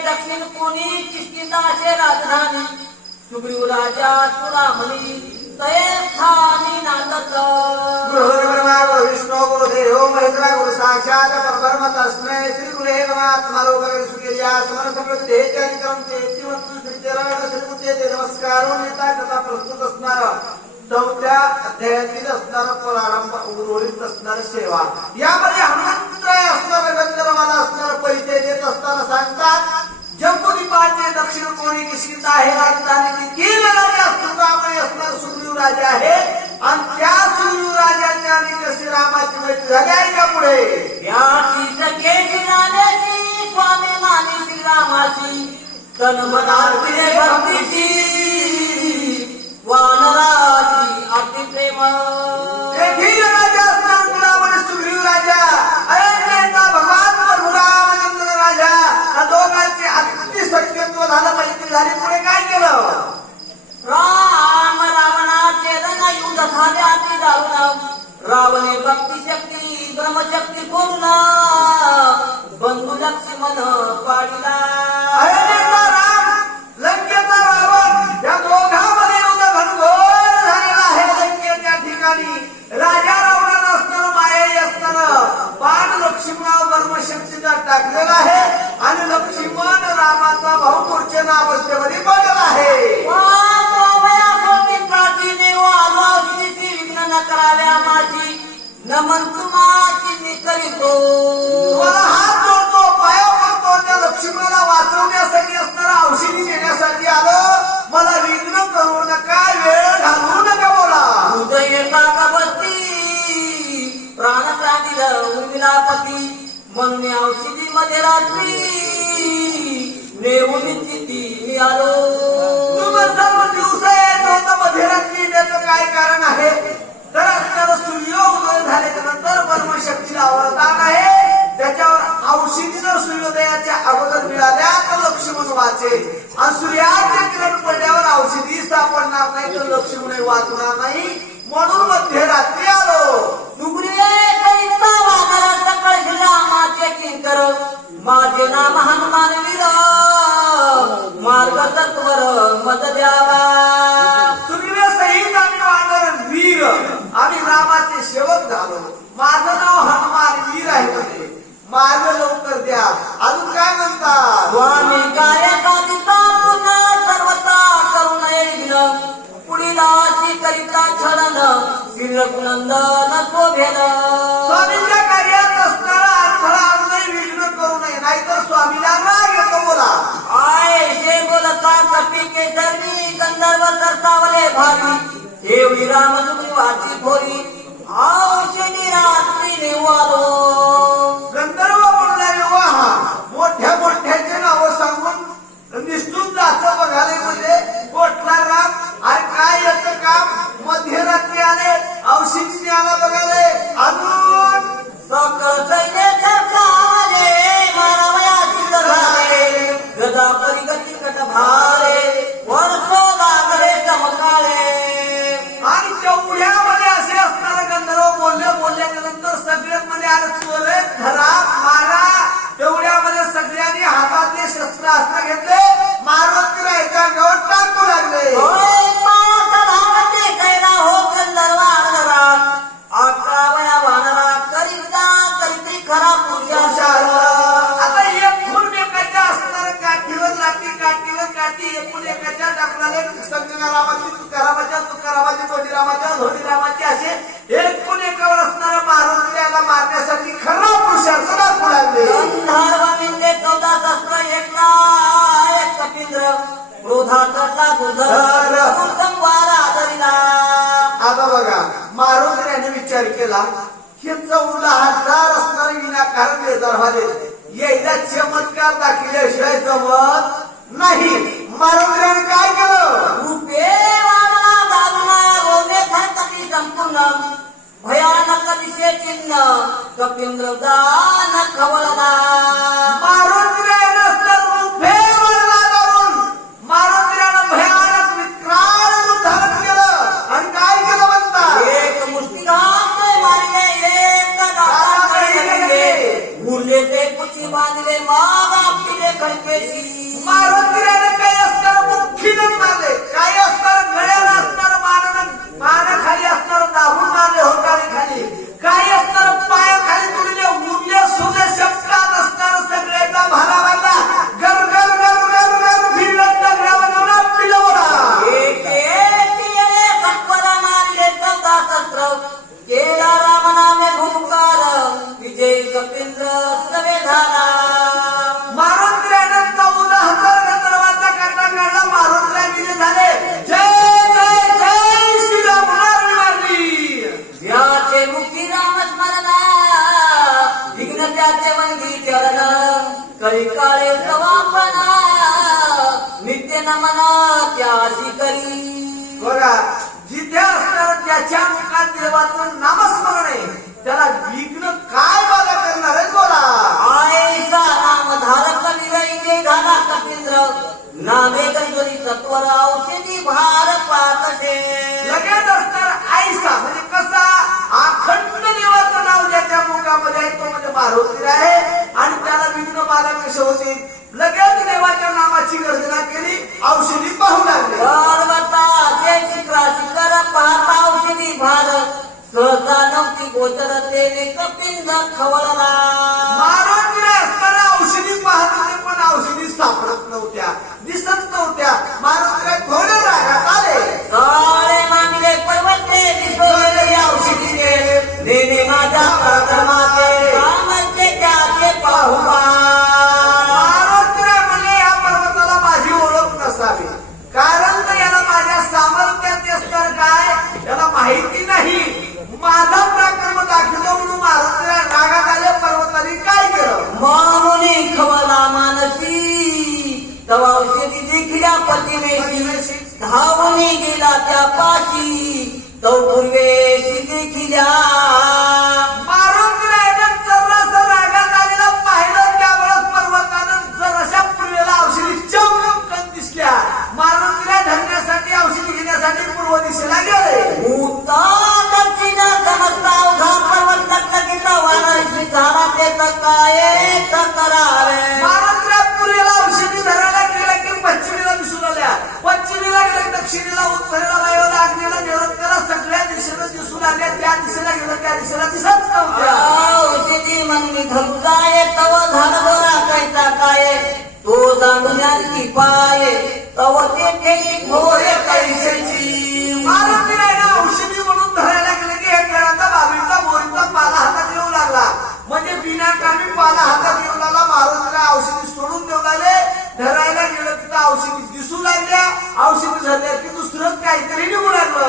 दक्षिण कोणी किष्किंधाचे राजधानी सुग्रीव राजा चुडामणी तये स्थानी नांदत गुरुर्ब्रह्मा गुरुविष्णू गुरुदेव महेंद्र गुरु साक्षात परब्रह्म तस्मै श्री गुरुदेव आत्मा लोकवेद सुखिया समर समृद्ध देहत्यागी क्रमचे जीवंतु श्री चरण श्रीमुते दे नमस्कार नेता कथा प्रस्तुत असणार चौथ्या अध्यायातील असणारा प्रारंभ उर्वरित असणार सेवा यामध्ये हनुमंतराय असणारा गंधर्वाला असणारा परिचय देत असताना सांगतात जम्बूद्वीपाचे दक्षिण कोणी किष्किंधा आहे राजधानी तीन राजा सुग्रीवामुळे असणारा सुग्रीव राजा आहे आणि त्या सुग्रीव राजाच्या आणि श्रीरामाची मैत्री झाली आहे का पुढे याची सखेची नाण्याची स्वामी मानी श्रीरामाची तनमनाची भक्तीची वानराची अति प्रेम देखील राजा असणार गुलाबने सुग्रीव राजा अयोध्येचा भगवान प्रभू रामचंद्र राजा या दोघांचे अति सख्यत्व झालं मैत्री झाली पुढे काय केलं राम रावणाचे रणयुद्ध झाले अति दारुण रावणे भक्ती शक्ती ब्रह्मशक्ती पूर्ण बंधू लक्ष्मण पाडिला अयोध्येचा राम लंकेचा रावण या दोघांमध्ये युद्ध घनघोर झालेला आहे लंकेच्या ठिकाणी राजा रावणाला असणारं मायाई असणारं बाण लक्ष्मणावर ब्रह्मशक्तीचा टाकलेला आहे आणि लक्ष्मण रामाचा भाऊ मूर्छेना अवस्थेमध्ये पडलेला आहे विघ्न न कराव्या माझी नमन तुमाची मी करीतो तुम्हाला हात जोडतो पाया पडतो त्या लक्ष्मणाला वाचवण्यासाठी असणारा औषधी देण्यासाठी आलं मला विघ्न करू नका वेळ घालवू नका बोला हृदय का बसती प्राण दिलं उर्मिला पती म्हणून औषधी मध्ये रात्री नेऊन चिती मी आलो तुम्ही सर्व दिवस येतो मध्यरात्री येण्याचं काय कारण आहे तर असणारं सूर्योदय झाल्याच्या नंतर ब्रह्मशक्तीला वरदान आहे त्याच्यावर औषधी जर सूर्योदयाच्या अगोदर मिळाल्या तर लक्ष्मण वाचेल आणि सूर्याचे किरण पडल्यावर औषधी सापडणार नाही तर लक्ष्मण वाचणार नाही म्हणून मध्यरात्री आलो रामाचे किंकर माझे नाम हनुमान वीर मार्ग सत्वर मद द्यावा सुग्रीव सहित आम्ही वानर वीर आम्ही रामाचे सेवक झालो माझं नाव हनुमान वीर आहे म्हणजे मार्ग लवकर द्या अजून काय म्हणतात स्वामी कार्यासाठी पुन्हा सर्वता करून येईल पुढील अशी करिता छळन वीरकुनंदन शोभेल स्वामींच्या कार्यात असणारा अडथळा आणूनही विघ्न करू नये नाहीतर स्वामीला राग येतो बोला आयशे बोलता कपी केसरी गंधर्व सरसावले भारी एवढी राम सुग्रीवाची भोरी औषधी रात्री निवालो गंधर्व बोलणारे वाहा मोठ्या मोठ्याचे नाव सांगून निष्ठून जायचं बघाले म्हणजे कोटला राम अरे काय याचं काम मध्यरात्री आले औषधी आला बघाले अजून सकळ सैन्य सरसावले मारावयाची झाले गदा परिगती कट भाले वर्षो लागले चमकाले आणि तेवढ्यामध्ये असे असणारे गंधर्व बोलल्याच्या नंतर सगळ्यात मध्ये आलं त्वरित धरा मारा तेवढ्यामध्ये सगळ्यांनी हातातले शस्त्रास्त्र घेतले मारुती राहायच्या अंगावर टाकू लागले आता एक फुल बेकाच्या असणारे काठीवर काठी एकूण एकाच्या टाकणारे संगरामाची तुकारामाची धोंडीरामाच्या धोंडीरामाची असे एकूण एकावर असणाऱ्या मारुतीला मारण्यासाठी खरा पुरुषार्थ दाखवू लागले आता बघा मारुतीने विचार केला हे 14,000 असणारे विनाकारण बेजार झाले यायला चमत्कार दाखवल्याशिवाय जमत नाही मारुतीने काय केलं रूपे वाणा दारुणा रोमे खांतकी संपूर्ण भयानक दिशे चिन्ह कपिंद्र दान खवलना मारुतीने रूपे वाणा दारुण मारुतीने भयानक विक्राळ रूप धारण केलं आणि काय केलं म्हणतात एक मुष्टिघात मारले एक दाता दाता उरले ते कुची बांधले माग आपले खडके देशी मारुतीने काही असणार मुठीनं मारले, काही असणार गळ्याला असणार मानाखाली असणार दाबून मारले होटाने खाली, काही असणार पायाखाली तुडले उरले सुले शब्दात असणार सगळ्याचा भाला मारला गर गर गर गर गर फिरत नगरावर पिलवला. एक येणे सत्वरा मारले 14 शस्त्र केला राम नामे भूमकार विजय कपिंद्र सवे झाला. मारुतीने 14,000 गंधर्वांचा काटा काढला. मारुतीला विजय झाले. जय जय जय श्रीराम मारली. ज्याचे मुखी राम स्मरणा विघ्न त्याचे वंगी चरण कळी काळे समापना नित्य नमना त्याशी करी. बघा, जिथे असणार त्याच्या मुखात देवाचं नामस्मरण आहे त्याला विघ्न काय बघा करणार आहे. बोला, आयसा नाम धारक विरई झाला कपिंद्र नामे गणपती सत्वर औषधी भार पातसे. लगेच असणार आईसा म्हणजे कसा अखंड देवाचं नाव ज्याच्या मुखामध्ये आहे तो म्हणजे मारुती आहे आणि त्याला विघ्न बाधा कसे होते. लगेच देवाच्या नामाची गर्जना केली, औषधी पाहू लागले. पर्वताचे शिखरा शिखर पाहता औषधी भार सहसा नव्हती गोचर तेने कपिंद्र खवळला. मारुतीला असताना औषधी पाहत होते पण औषधी सापडत नव्हत्या, दिसत नव्हत्या. मारुतीला थोडे रागात आले. काळे मांडले पर्वते दिसले औषधीने नेने माझ्या परमाते कामाचे त्याचे पाहू मारुतीला म्हणले या पर्वताला माझी ओळख नसावी, कारण तर याला माझ्या सामर्थ्याचे स्तर काय याला माहिती नाही. माझा पराक्रम दाखवतो म्हणून मारुतीला रागात आले. पर्वताने काय केलं? मामुनी खवला मानसी तवा औषधी देखिल्या पतिमेशी धावून गेला त्या पाशी तो पूर्वेशी देखिल्या. मारुतीला एकदम सर्रास रागात आलेला पाहिलं त्यावेळेस पर्वतानं जराशा पूर्वेला औषधी चमकन दिसल्या. मारुतीला धरण्यासाठी औषधी घेण्यासाठी पूर्व दिशेला गेले. उत्तर दक्षिण समजता अवघा पर्वत लग्न वाराणसी झाला ते काय करावे. मारुतीला पूर्वेला औषधी धरायला गेलं की पश्चिमेला दिसून आल्या, पश्चिमेला गेलं दक्षिणेला उत्तरेला वायव्याला आग्नेयेला निरंतरा सगळ्या दिशेला दिसून आल्या. त्या दिशेला गेलं त्या दिशेला दिसत नव्हत्या. औषधी म्हणली धमकाय तव धारगो राखायचा काय तो जाणून आणखी पाय तव तेथे घोर कैसेची. मारुतीला आहे ना औषधी म्हणून धरायला गेलं की एक वेळाचा बाबीचा बोरीचा पाला हातात येऊ लागला. म्हणजे बिनाकामी पाला हातात येऊ लागला. मारुतीला औषधी सोडून देऊ लागले. धरायला गेलं तिथं औषधी दिसू लागल्या. औषधी झाल्या की दुसरंच काहीतरी निघू लागलं.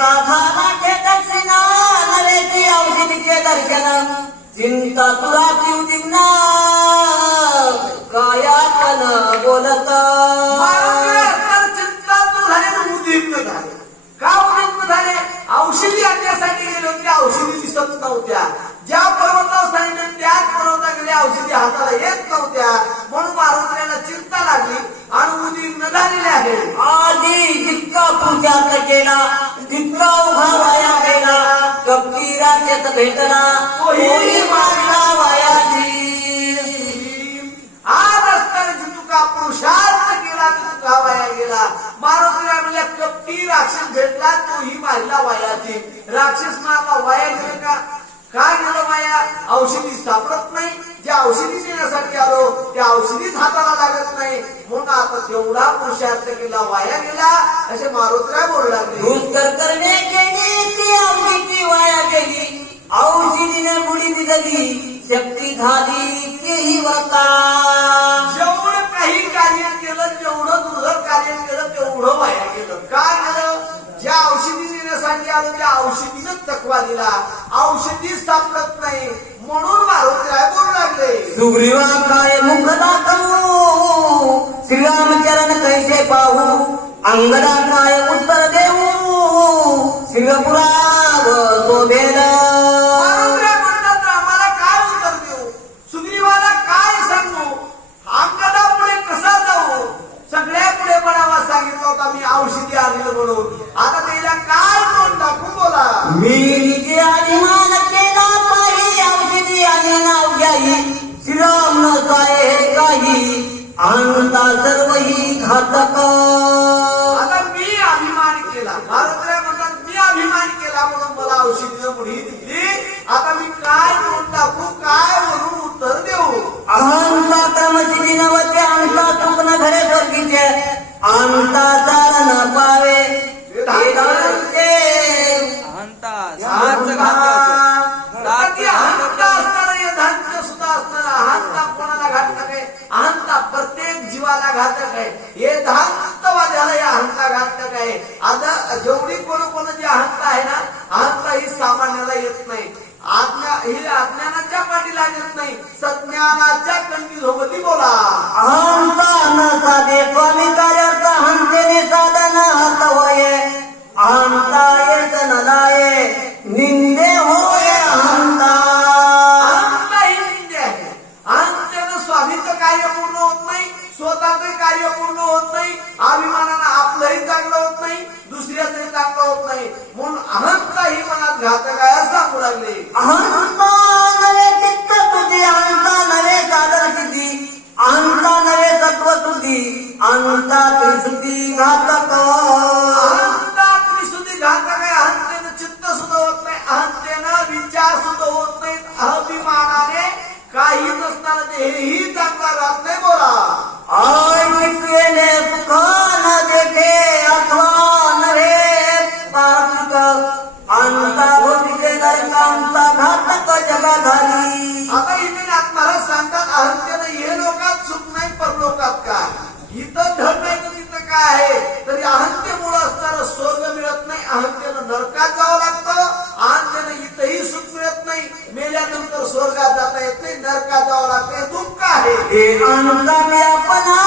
साधानाचे दक्षिण नव्याची औषधीचे दर्शन चिंता तुला दिवना काया पण बोलत. मारुतीला असणार चिंता तू झाले उद्विग्न झाले. का उद्विग्न झाले? औषधी आणण्यासाठी गेले होते, औषधी दिसत नव्हत्या. ज्या पर्वतावर सांगितलं त्याच पर्वताकडे औषधी हाताला येत नव्हत्या. म्हणून मारुतीला चिंता लागली आणि उद्विग्न झालेले आहे. आधी जितका पूजात केला तितका उभा वाया गेला कबीराचेच भेटला तोही मारला वायाची. आज असताना जितका पुरुषार्थ केला तितका वाया गेला. मारुतीला म्हणल्या कपटी राक्षस भेटला तोही मारला वायाची. राक्षस मारला वाया गेले का? काय गेलं वाया? औषधी सापडत नाही. ज्या औषधी देण्यासाठी आलो त्या औषधीच हाताला लागत नाही म्हणून आता तेवढा पुरुषार्थ केला वाया गेला असे मारुतीला बोलू लागले. दुष्कर करणे केली ती औषधी वाया गेली औषधीने बुडी दिली शक्ती झाली तेही वरता. जेवढं काही कार्य केलं जेवढं दुर्धर कार्य केलं तेवढं वाया गेलं. काय केलं? ज्या औषधी देण्यासाठी आलो त्या औषधीनच चकवा दिला. औषधी सापडत नाही म्हणून मारुतीला बोलू लागले. सुग्रीवा काय मुख दाखवू श्रीरामचरण कैसे पाहू अंगदा काय उत्तर देऊ श्रीपुरा शोभेल. मारुतीला म्हणतात आम्हाला काय उत्तर देऊ? सुग्रीवाला काय सांगू? अंगदा पुढे कसा जाऊ? सगळ्या पुढे म्हणावा सांगितलं होता मी औषधी आणलं म्हणून. आता त्याला काय तोंड दाखवू? बोला. मी जे अभिमान केला पाही औषधी आणि नाव घ्याई श्रीराम न जाय हे काही अहंता सर्व ही घातक. आता मी अभिमान केला, भारतराय म्हणतात मी अभिमान केला म्हणून मला औषधीनं मुठी दिली. आता मी काय म्हणून टाकू, काय म्हणून उत्तर देऊ. अहंता क्रमशिनी नवते अहंता स्वप्न घरे स्वर्गीचे अहंता चाल न पावे वेदांचे. अहंता असताना यथांत सुद्धा असताना अहंता कोणाला घातक आहे? अहंता प्रत्येक जीवाला घातक आहे. हे धांतवाद्याला या अहंता घातक आहे. आता जेवढी कोणाची अहंता आहे ना, अहंता ही सामान्याला येत नाही. ही अज्ञानाच्या पाठी लागत नाही, सज्ञानाच्या कंठी झोपती बोला. अहंता न साधे स्वामी कार्यार्थ अहंतेने साधन हात होय अहंता येत न लाये निंदे होय अहंता. अहंता ही निंदे आहे. अहंतेनं स्वामीचं कार्य पूर्ण होत नाही, स्वतःचं कार्य पूर्ण होत नाही, अभिमानानं आपलंही चांगलं होत नाही, दुसऱ्याचंही चांगलं होत नाही. म्हणून अहंता ही मनात घातक आहे असं सांगू लागले. अहंता नवे चित्त तुझी अहंता नवे साधन सिद्धी अहंता नवे सत्व तुझी अहंता त्रिशुद्धी घातक. अहंता त्रिशुद्धी घातक आहे. अहंतेनं चित्त सुद्धा होत नाही, अहंतेनं विचार सुद्धा होत नाही, अभिमानाने काही नसताना हेही चांगला राहत नाही बोला. ऐशिकेने सुख न देखे अथवा नव्हे पार्थिक अंता भोतिके नरकांचा घातक जगाधारी. आता इथे महाराज सांगतात अहंतेनं हे लोकात सुख नाही परलोकात का. इथं धन नाही तर तिथं काय आहे. तरी अहंतेमुळे असणारं स्वर्ग मिळत नाही, अहंतेनं नरकात जावं लागतं. अहंतेनं इथंही सुख मिळत नाही, मेल्यानंतर स्वर्गात जाता येत नाही, नरकात जावं लागतं. हे दुःख आहे. हे अंता व्यापना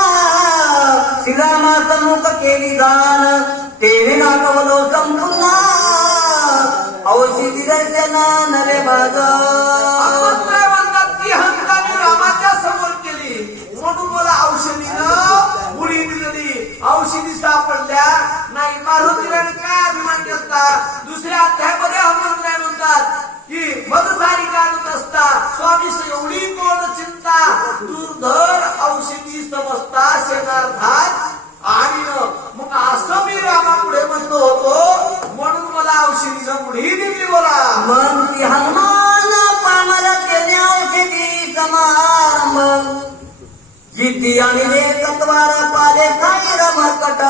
श्रीरामासमुख केली दान तेने नागवलो संपूर्ण औषधी दर्शन नवे माझ. हनुमंतराय म्हणतात की हंताने रामाच्या समोर केली म्हणून मला औषधीनं मुळी दिली. औषधी सापडल्या नाही. मारुतीराने काय अभिमान केला. दुसऱ्या अध्यायामध्ये हनुमंतराय म्हणतात की मदसारी काढत असता स्वामीस एवढी कोण चिंता दुर्धर औषधी समजता शेणार्धात. आणि मग असं मी रामापुढे म्हणतो होतो म्हणून मला औषधीनं मुळी दिली बोला. मन ती हनुमान पामर केले औषधी समारंभ जिद्दी आणि लेखत्वार पाले काही रमकट.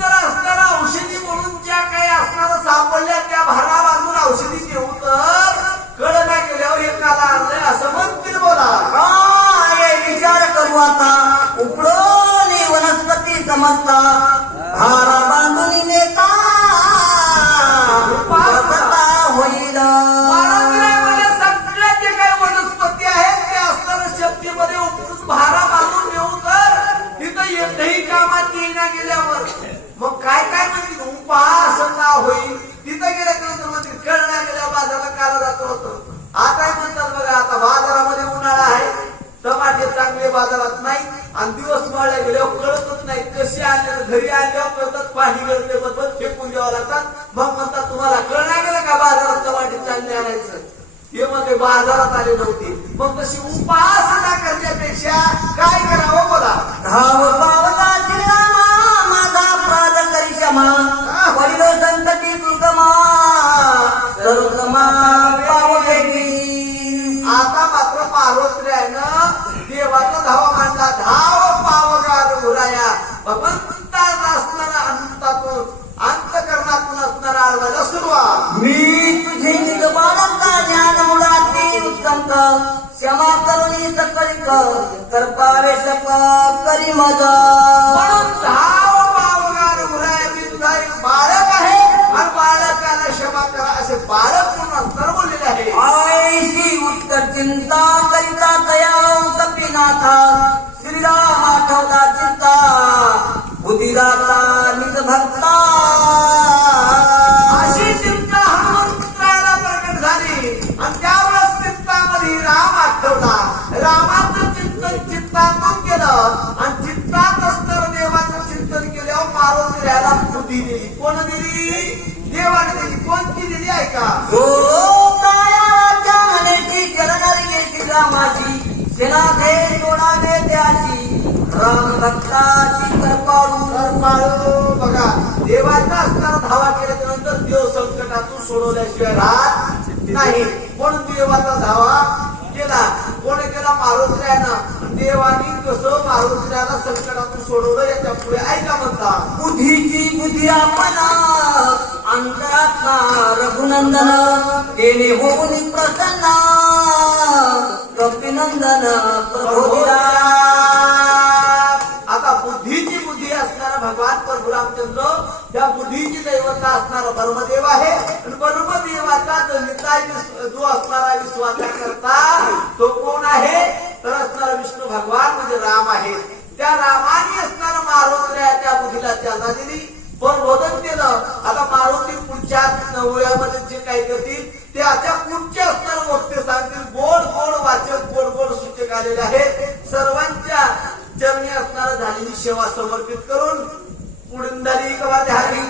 जर असताना औषधी म्हणून ज्या काही असणारं सापडल्या त्या भारा बांधून औषधी घेऊ तर कळ नाही गेल्यावर एकाला आणलंय असं म्हणतील बोला. काय विचार करू आता उपडोनी वनस्पती समजता भारा बांधून नेता होईल. महाराजांमध्ये सगळ्या जे काही वनस्पती आहेत ते असणाऱ्या शक्तीमध्ये उपटून भारा बांधून नेऊ तर तिथं एकही कामात येईना गेल्यावर मग काय काय म्हणतील उपासना होईल. तिथं गेल्यानंतर म्हणतील कळण्या गेल्या बाजाराला काला जात होतं. आता म्हणतात बघा आता बाजारामध्ये उन्हाळा आहे, टमाटे चांगले बाजारात नाही आणि दिवस वाढल्या गेल्यावर कळतच नाही कसे आले. घरी आल्यावर कळतात पाणी गळते बद्दल फेकून द्यावं लागतात. मग म्हणतात तुम्हाला कळण्या गेलं का बाजारात टमाटे चांगले आणायचं. हे मध्ये बाजारात आले नव्हते. मग तशी उपासना करण्यापेक्षा काय करावं बोला. धाव पावता श्रीरामा माझा प्राद करी क्षमा वडिलो संतती दुर्गमा सर्वमा पाव भेटी. आता मात्र पार्वतीनं देवाचा धावा मांडला. धाव पावगार घुराया भगवंतात असणारा अंतातून अंतकरणातून असणारा आळवायला सुरुवात. मी तुझे निगबाळता ज्ञान मुलाती उत्तम क्षमा करुणी सकलिक करपावे शक करी मज. म्हणून धाव पावगार घुराया मी तुझा एक बाळक आहे आणि बाळकाला क्षमा करा असे बाळक म्हणून अंतर बोललेले आहे. ऐशी उत्तर चिंता करिता तया कपिनाथा श्रीराम आठवला चिंता बुद्धिदाता निज भक्ता. अशी चिंता हनुमंतरायाला प्रकट झाली आणि त्यावेळेस चित्तामध्ये राम आठवला. रामाचं चिंतन चित्तातून केलं आणि चित्तात असणारं देवाचं चिंतन केल्यावर पार्वतीला बुद्धी दिली. कोण दिली? देवाने दिली. कोणती दिली ऐका. जो काया जाणण्याची चरणारी श्रीरामाची जनाथे तोडाने त्याची राम भक्ताची कृपाळू बघा देवाचा असताना धावा केल्याच्या नंतर देव संकटातून सोडवल्याशिवाय राहत नाही. म्हणून देवाचा धावा केला. कोणी केला? मारुतीरायानं. देवानी कसं मारुतीरायाला संकटातून सोडवलं याच्या पुढे ऐका म्हणतात. बुद्धीची बुद्धी आपणा अंतरात्मा रघुनंदन केले होऊन प्रसन्न कपिनंदन प्रबोधिला. आता बुद्धीची बुद्धी असणारा भगवान प्रभू रामचंद्र त्या बुद्धीची दैवता असणारा ब्रह्मदेव आहे. आणि ब्रह्मदेवाचा जो असणारा विश्वाचा करता तो कोण आहे? तर असणारा विष्णू भगवान म्हणजे राम आहे. त्या रामाने असणारा मारुतीला त्या बुद्धीला चालना दिली, प्रबोधन केलं. आता मारुती पुढच्या वयामध्ये जे काही करतील त्याच्या पुढच्या असणारे वक्ते सांगतील. गोड गोड वाचक, गोड गोड सूचक आलेले आहेत. सर्वांच्या चरणी असणारा झालेली सेवा समर्पित करून पुढील हरी कवा हरी